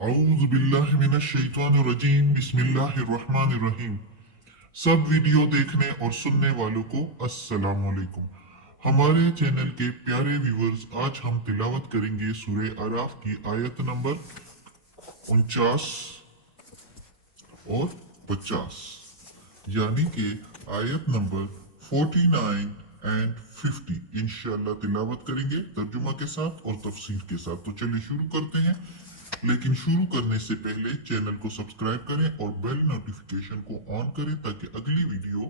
अऊज़ु बिल्लाहि मिनश शैतानिर रजीम बिस्मिल्लाहिर रहमानिर रहीम। सब वीडियो देखने और सुनने वालों को अस्सलाम वालेकुम। हमारे चैनल के प्यारे व्यूअर्स, आज हम तिलावत करेंगे सूरे आराफ की आयत नंबर 49 और 50, यानी कि आयत नंबर 49 एंड 50 इंशाल्लाह तिलावत करेंगे तर्जुमा के साथ और तफसीर के साथ। तो चलिए शुरू करते हैं, लेकिन शुरू करने से पहले चैनल को सब्सक्राइब करें और बेल नोटिफिकेशन को ऑन करें ताकि अगली वीडियो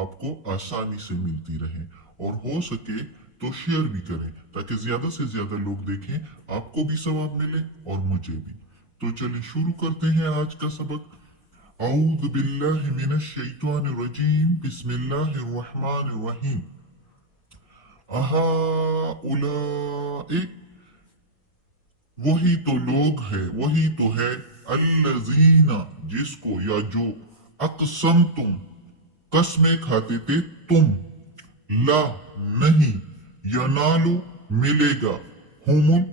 आपको आसानी से मिलती रहे, और हो सके तो शेयर भी करें ताकि ज्यादा से ज्यादा लोग देखें, आपको भी सवाब मिले और मुझे भी। तो चलिए शुरू करते हैं आज का सबक। औज़ु बिल्लाहि मिनश शैतानिर रजीम बिस्मिल्लाहिर रहमानिर रहीम। अहाउलाए, वही तो लोग है, वही तो है, अल्लज़ीना, जिसको या जो, अक़सम तुम, कसमें खाते थे तुम, ला, नहीं, यनालु, मिलेगा, हुमुल,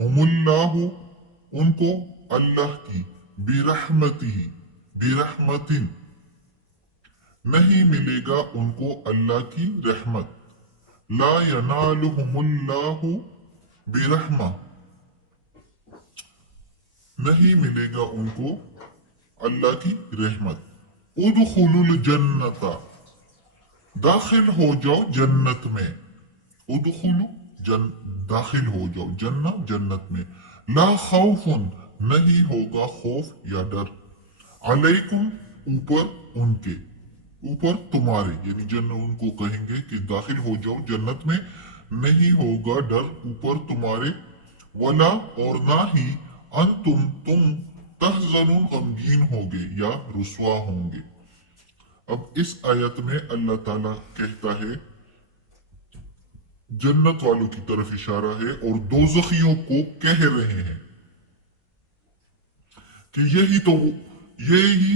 हुमुल्लाहु, उनको, अल्लाह की, बिरहमतिही, बिरहमतिन, नहीं मिलेगा उनको अल्लाह की रहमत, ला यनालुहुमुल्लाहु बिरहमा, नहीं मिलेगा उनको अल्लाह की रहमत। उदखुलुल जन्नता, दाखिल हो जाओ जन्नत में। उदखुलु, दाखिल हो जाओ, जन्नत में। ला खौफुन, नहीं होगा खौफ या डर, अलैकुम, ऊपर उनके, ऊपर तुम्हारे, यानी जन्नत उनको कहेंगे कि दाखिल हो जाओ जन्नत में, नहीं होगा डर ऊपर तुम्हारे, वला, और ना ही, तुम तहज़नुन, गमगीन होगे या रुसवा होंगे। अब इस आयत में अल्लाह ताला कहता है, जन्नत वालों की तरफ इशारा है और दोज़खियों को कह रहे हैं कि यही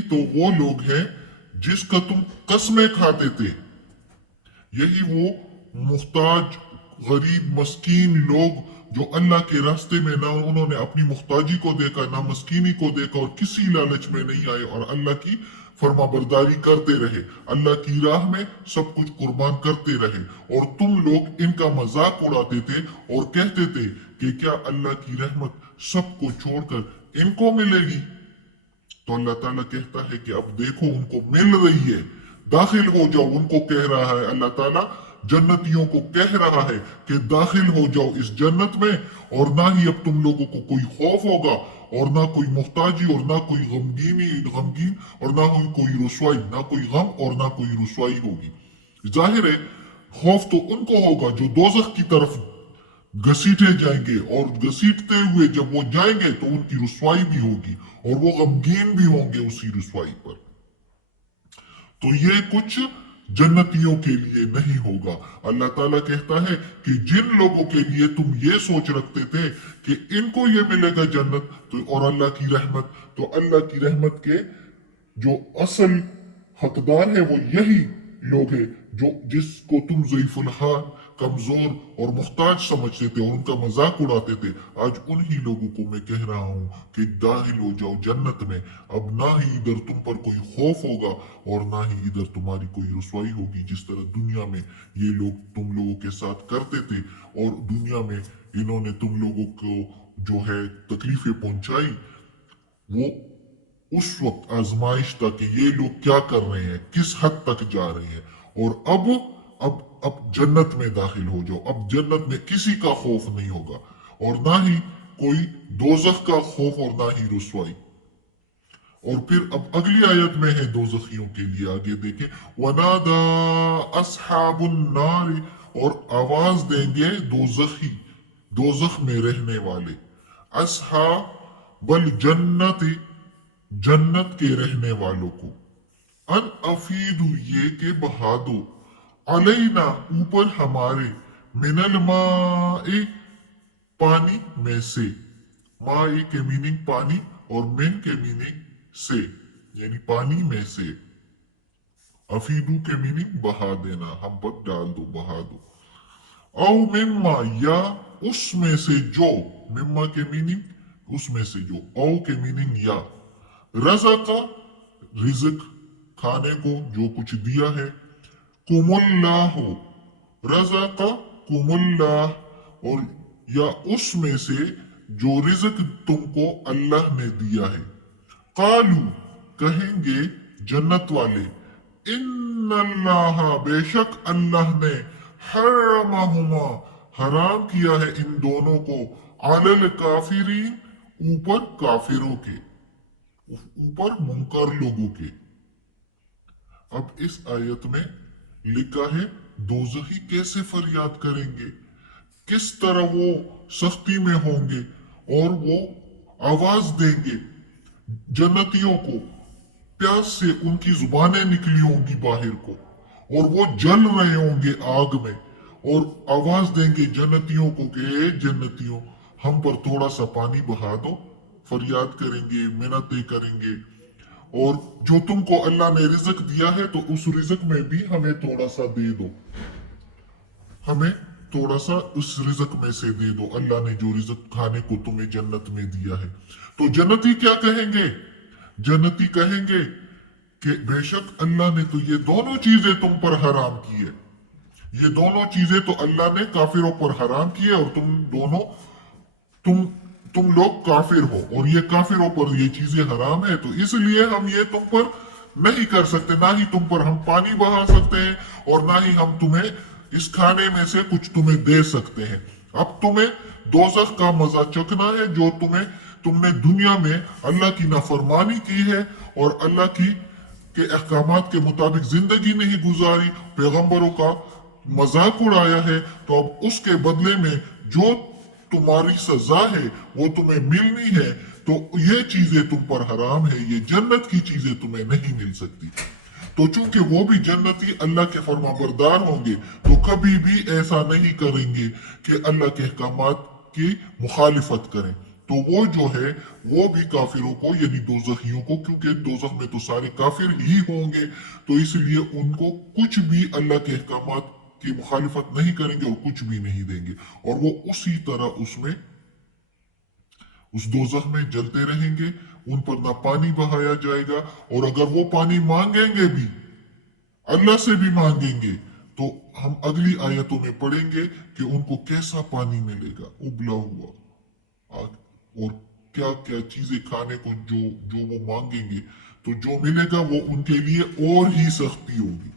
तो वो लोग हैं जिसका तुम कसमें खाते थे। यही वो मुख्ताज, गरीब, मस्कीन लोग जो अल्लाह के रास्ते में ना उन्होंने अपनी मुख्ताजी को देखा, ना मस्कीनी को देखा, और किसी लालच में नहीं आए और अल्लाह की फर्माबरदारी करते रहे, अल्लाह की राह में सब कुछ कुर्बान करते रहे, और तुम लोग इनका मजाक उड़ाते थे और कहते थे कि क्या अल्लाह की रहमत सबको छोड़कर इनको मिलेगी। तो अल्लाह ताला कहता है कि अब देखो उनको मिल रही है, दाखिल हो जाओ, उनको कह रहा है अल्लाह ताला, जन्नतियों को कह रहा है कि दाखिल हो जाओ इस जन्नत में, और ना ही अब तुम लोगों को कोई खौफ होगा, और ना कोई मुख्ताजी, और ना कोई गमगीन, और ना कोई रुसवाई, ना कोई गम और ना कोई रुसवाई होगी। जाहिर है खौफ तो उनको होगा जो दोजख की तरफ घसीटे जाएंगे, और घसीटते हुए जब वो जाएंगे तो उनकी रुसवाई भी होगी और वो गमगीन भी होंगे उसी रुसवाई पर। तो ये कुछ जन्नतियों के लिए नहीं होगा। अल्लाह ताला कहता है कि जिन लोगों के लिए तुम ये सोच रखते थे कि इनको ये मिलेगा जन्नत तो और अल्लाह की रहमत, तो अल्लाह की रहमत के जो असल हकदार है वो यही लोग हैं जो जिसको तुम ज़ईफुल हाल, कमजोर और मुख्ताज समझते थे और उनका मजाक उड़ाते थे। आज उन्हीं लोगों को मैं कह रहा हूं कि दाखिल हो जाओ जन्नत में। अब ना ही इधर तुम पर कोई खौफ होगा और ना ही इधर तुम्हारी कोई रुसवाई होगी, जिस तरह दुनिया में ये लोग तुम लोगों के साथ करते थे, और दुनिया में इन्होंने तुम लोगों को जो है तकलीफें पहुंचाई, वो उस वक्त आजमाइश था कि ये लोग क्या कर रहे हैं, किस हद तक जा रहे हैं। और अब जन्नत में दाखिल हो जाओ। अब जन्नत में किसी का खौफ नहीं होगा, और ना ही कोई दोजख का खौफ और ना ही रुसवाई। और फिर अब अगली आयत में है दोजखियों के लिए, आगे देखें, वनादा अस्हाबुन नारी, और आवाज देंगे दोजखी, दोजख में रहने वाले, अस्हाबल जन्नत, जन्नत के रहने वालों को, अन अफीदु, ये के बहा दो, अलैना, ऊपर हमारे, मिनल माए, पानी में से। माए के मीनिंग पानी और मिन के मीनिंग से, यानी पानी में से। अफीदू के मीनिंग बहा देना, हम पर डाल दो, बहा दो। औ मिम्मा, या उसमें से जो, मिम्मा के मीनिंग उसमें से जो, औ के मीनिंग या, रजा का रिज्क खाने को जो कुछ दिया है, कुमुल्लाह रजा का कुमुल्लाह और या उसमें से जो रिज्क तुमको अल्लाह ने दिया है। कालू कहेंगे जन्नत वाले, इन्नल्लाह बेशक अल्लाह ने हर्रमहुमा हराम किया है इन दोनों को, अलल काफिरीन ऊपर काफिरों के, ऊपर मुनकर लोगों के। अब इस आयत में लिखा है दोज़खी कैसे फरियाद करेंगे, किस तरह वो सख्ती में होंगे और वो आवाज देंगे जन्नतियों को, प्यास से उनकी जुबानें निकली होंगी बाहर को और वो जल रहे होंगे आग में और आवाज देंगे जन्नतियों को कि ए जन्नतियों हम पर थोड़ा सा पानी बहा दो, फरियाद करेंगे, मिन्नतें करेंगे और जो तुमको अल्लाह ने रिज्क दिया है तो उस रिज्क में भी हमें थोड़ा सा दे दो, हमें थोड़ा सा उस रिज्क में से दे दो, अल्लाह ने जो रिज्क खाने को तुम्हें जन्नत में दिया है। तो जन्नती क्या कहेंगे, जन्नती कहेंगे कि बेशक अल्लाह ने तो ये दोनों चीजें तुम पर हराम की है, ये दोनों चीजें तो अल्लाह ने काफिरों पर हराम की है और तुम दोनों तुम लोग काफिर हो और ये काफिरों पर ये चीजें हराम है, तो इसलिए हम ये तुम पर नहीं कर सकते, ना ही तुम पर हम पानी बहा सकते हैं और ना ही हम तुम्हें इस खाने में से कुछ तुम्हें दे सकते हैं। अब तुम्हें दोज़ख का मजा चखना है जो तुमने दुनिया में अल्लाह की नाफरमानी की है और अल्लाह के अहकामात के मुताबिक जिंदगी नहीं गुजारी, पैगंबरों का मजाक उड़ाया है, तो अब उसके बदले में जो तुम्हारी सजा है वो तुम्हें मिलनी है। तो ये चीजें तुम पर हराम है, ये जन्नत की चीजें तुम्हें नहीं मिल सकती। तो चूंकि वो भी जन्नती अल्लाह के फरमाबरदार होंगे तो कभी भी ऐसा नहीं करेंगे कि अल्लाह के अहकामात की मुखालिफत करें, तो वो जो है वो भी काफिरों को यानी दोज़खियों को, क्योंकि दोज़ख में तो सारे काफिर ही होंगे, तो इसलिए उनको कुछ भी अल्लाह के अहकामात की मुखालिफत नहीं करेंगे और कुछ भी नहीं देंगे और वो उसी तरह उसमें उस दोज़ख में जलते रहेंगे, उन पर ना पानी बहाया जाएगा और अगर वो पानी मांगेंगे भी, अल्लाह से भी मांगेंगे, तो हम अगली आयतों में पढ़ेंगे कि उनको कैसा पानी मिलेगा, उबला हुआ और क्या क्या चीजें खाने को जो जो वो मांगेंगे, तो जो मिलेगा वो उनके लिए और ही सख्ती होगी।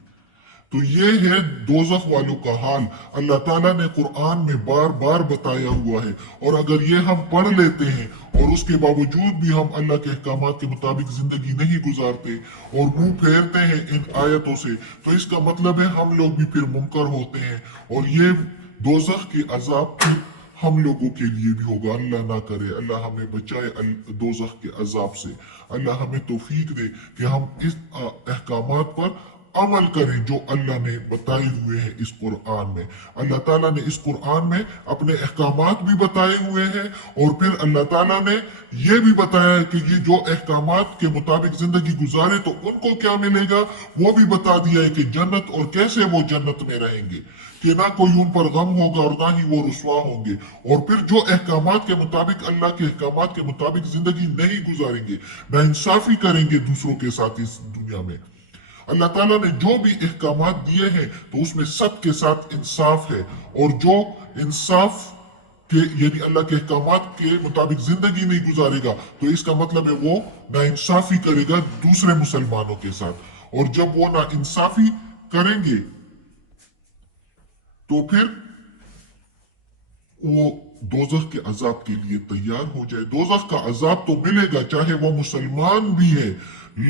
तो ये है दोज़ख वालों का हाल, अल्लाह ताला ने कुरान में बार बार बताया हुआ है और अगर ये हम पढ़ लेते हैं और उसके बावजूद भी हम अल्लाह के अहकामात के मुताबिक जिंदगी नहीं गुजारते और मुंह फेरते हैं इन आयतों से, तो इसका मतलब है हम लोग भी फिर मुनकर होते हैं और ये दोज़ख के अजाब फिर हम लोगों के लिए भी होगा। अल्लाह ना करे, अल्लाह हमें बचाए दोज़ख के अजाब से, अल्लाह हमें तौफीक दे कि हम इस अहकामात पर अमल करें जो अल्लाह ने बताए हुए हैं इस कुरान में। अल्लाह ताला ने इस कुरान में अपने अहकामात भी बताए हुए हैं और फिर अल्लाह ताला ने ये भी बताया है कि ये जो अहकामात के मुताबिक जिंदगी गुजारे तो उनको क्या मिलेगा, वो भी बता दिया है कि जन्नत और कैसे वो जन्नत में रहेंगे, कि ना कोई उन पर गम होगा और ना ही वो रुसवा होंगे। और फिर जो अहकामात के मुताबिक अल्लाह के अहकामात के मुताबिक जिंदगी नहीं गुजारेंगे, ना इंसाफी करेंगे दूसरों के साथ इस दुनिया में, अल्लाह ताला ने जो भी अहकामात दिए हैं तो उसमें सब के साथ इंसाफ है और जो इंसाफ के यानी अल्लाह के अहकामात के मुताबिक जिंदगी नहीं गुजारेगा तो इसका मतलब है वो नाइंसाफी करेगा दूसरे मुसलमानों के साथ, और जब वो नाइंसाफी करेंगे तो फिर वो दोज़ख के अजाब के लिए तैयार हो जाए। दोज़ख का अजाब तो मिलेगा चाहे वो मुसलमान भी है,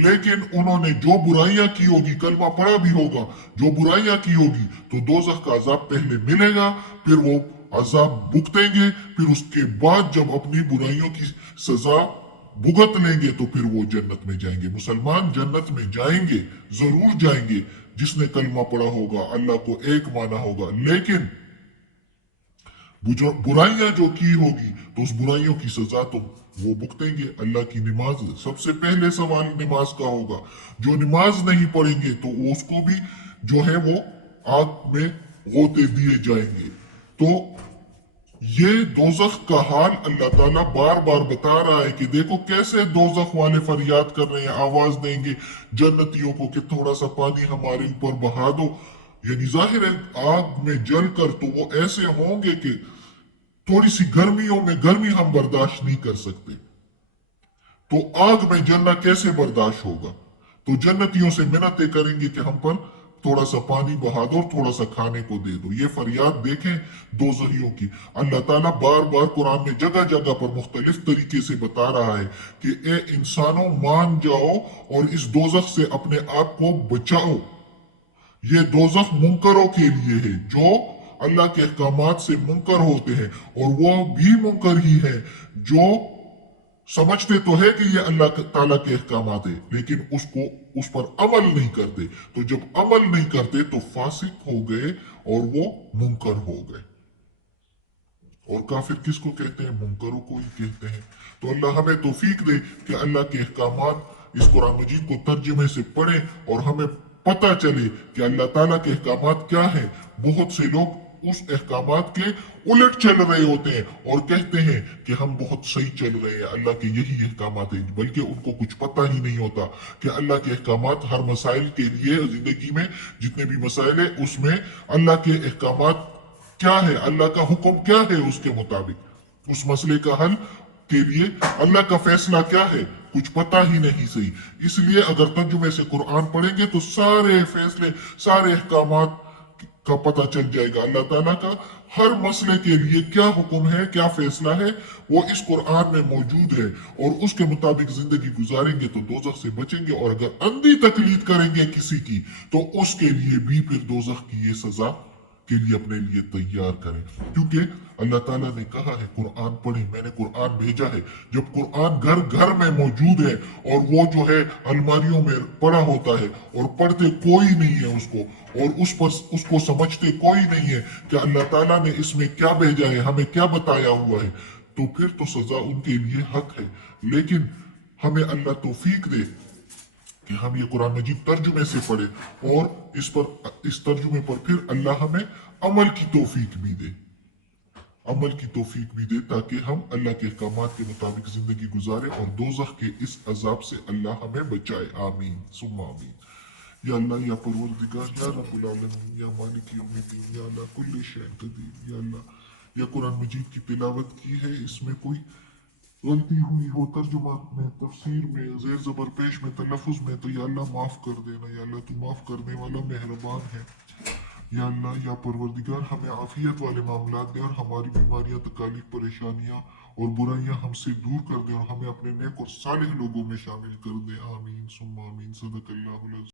लेकिन उन्होंने जो बुराइयां की होगी, कलमा पढ़ा भी होगा, जो बुराइयां की होगी, तो दोज़ख का अजाब पहले मिलेगा, फिर वो अजाब भुगतेंगे, फिर उसके बाद जब अपनी बुराइयों की सजा भुगत लेंगे तो फिर वो जन्नत में जाएंगे। मुसलमान जन्नत में जाएंगे, जरूर जाएंगे, जिसने कलमा पढ़ा होगा, अल्लाह को एक माना होगा, लेकिन बुराइयां जो की होगी तो उस बुराइयों की सजा तो वो भुगतेंगे। अल्लाह की नमाज, सबसे पहले सवाल नमाज का होगा, जो नमाज नहीं पढ़ेंगे तो उसको भी जो है वो आग में गोते दिए जाएंगे। तो یہ دوزخ کا حال اللہ تعالیٰ بار بار بتا رہا ہے کہ دیکھو کیسے دوزخ والے فریاد کر رہے ہیں، آواز دیں گے جنتیوں کو کہ تھوڑا سا پانی ہمارے اوپر بہا دو. یعنی ظاہر ہے آگ میں جل کر تو وہ ایسے ہوں گے کہ تھوڑی سی گرمیوں میں گرمی ہم برداشت نہیں کر سکتے، تو آگ میں جلنا کیسے برداشت ہوگا؟ تو جنتیوں سے منتیں کریں گے کہ ہم پر تھوڑا سا پانی بہا دو اور تھوڑا سا کھانے کو دے دو. یہ فریاد دیکھیں دوزخیوں کی. اللہ تعالیٰ بار بار قرآن میں جگہ جگہ پر مختلف طریقے سے بتا رہا ہے کہ اے انسانوں مان جاؤ اور اس دوزخ سے اپنے آپ کو بچاؤ. یہ دوزخ منکروں کے لیے ہے جو اللہ کے احکامات سے منکر ہوتے ہیں، اور وہ بھی منکر ہی ہے جو سمجھتے تو ہے کہ یہ اللہ تعالیٰ کے احکامات ہیں لیکن اس پر عمل نہیں کرتے. تو جب عمل نہیں کرتے تو فاسق ہو گئے اور وہ منکر ہو گئے. اور کافر کس کو کہتے ہیں؟ منکروں کو ہی کہتے ہیں. تو اللہ ہمیں توفیق دے کہ اللہ کے احکامات اس قرآن مجید کو ترجمے سے پڑھیں اور ہمیں پتہ چلے کہ اللہ تعالیٰ کے احکامات کیا ہیں. بہت سے لوگ اس احکامات کے الٹ چل رہے ہوتے ہیں اور کہتے ہیں کہ ہم بہت صحیح چل رہے ہیں، اللہ کے یہی احکامات ہیں، بلکہ ان کو کچھ پتہ ہی نہیں ہوتا کہ اللہ کے احکامات ہر مسائل کے لیے زندگی میں جتنے بھی مسائل ہیں اس میں اللہ کے احکامات کیا ہے، اللہ کا حکم کیا ہے، اس کے مطابق اس مسئلے کا حل کے لیے اللہ کا فیصلہ کیا ہے کچھ پتہ ہی نہیں. صحیح اس لیے اگر ترجمے سے قرآن پڑھیں گے تو سارے فیصلے سارے احکامات کا پتہ چل جائے گا. اللہ تعالیٰ کا ہر مسئلے کے لیے کیا حکم ہے، کیا فیصلہ ہے، وہ اس قرآن میں موجود ہے، اور اس کے مطابق زندگی گزاریں گے تو دوزخ سے بچیں گے. اور اگر اندھی تقلید کریں گے کسی کی تو اس کے لیے بھی پھر دوزخ کی یہ سزا کے لیے اپنے لیے تیار کریں. کیونکہ اللہ تعالیٰ نے کہا ہے قرآن پڑھیں، میں نے قرآن بھیجا ہے. جب قرآن گھر گھر میں موجود ہے اور وہ جو ہے الماریوں میں پڑا ہوتا ہے اور پڑھتے کوئی نہیں ہے اس کو، اور اس کو سمجھتے کوئی نہیں ہے کہ اللہ تعالیٰ نے اس میں کیا بھیجا ہے، ہمیں کیا بتایا ہوا ہے، تو پھر تو سزا ان کے لیے حق ہے. لیکن ہمیں اللہ توفیق دے کہ ہم یہ قرآن مجید ترجمے سے پڑھیں اور اس ترجمے پر پھر اللہ ہمیں عمل کی توفیق بھی دے، عمل کی توفیق بھی دے تاکہ ہم اللہ کے احکامات کے مطابق زندگی گزاریں اور دوزخ کے اس عذاب سے اللہ ہمیں بچائے. آمین ثم آمین. یا اللہ یا پروردگار یا رب العالمین یا مالک یوم الدین یا اللہ کل شیء قدیر. یا اللہ یا قرآن مجید کی تلاوت کی ہے، اس میں کوئی غلطی ہوئی ہو ترجمہ میں، تفسیر میں، زیر زبر پیش میں، تلفظ میں، تو یا اللہ معاف کر دینا. یا اللہ تو معاف کرنے والا مہربان ہے. یا اللہ یا پروردگار ہمیں عافیت والے معاملات دے اور ہماری بیماریاں، تکالیف، پریشانیاں اور برائیاں ہم سے دور کر دے اور ہمیں اپنے نیک اور صالح لوگوں میں شامل کر دے. آمین ثم آمین. صدق اللہ العظیم.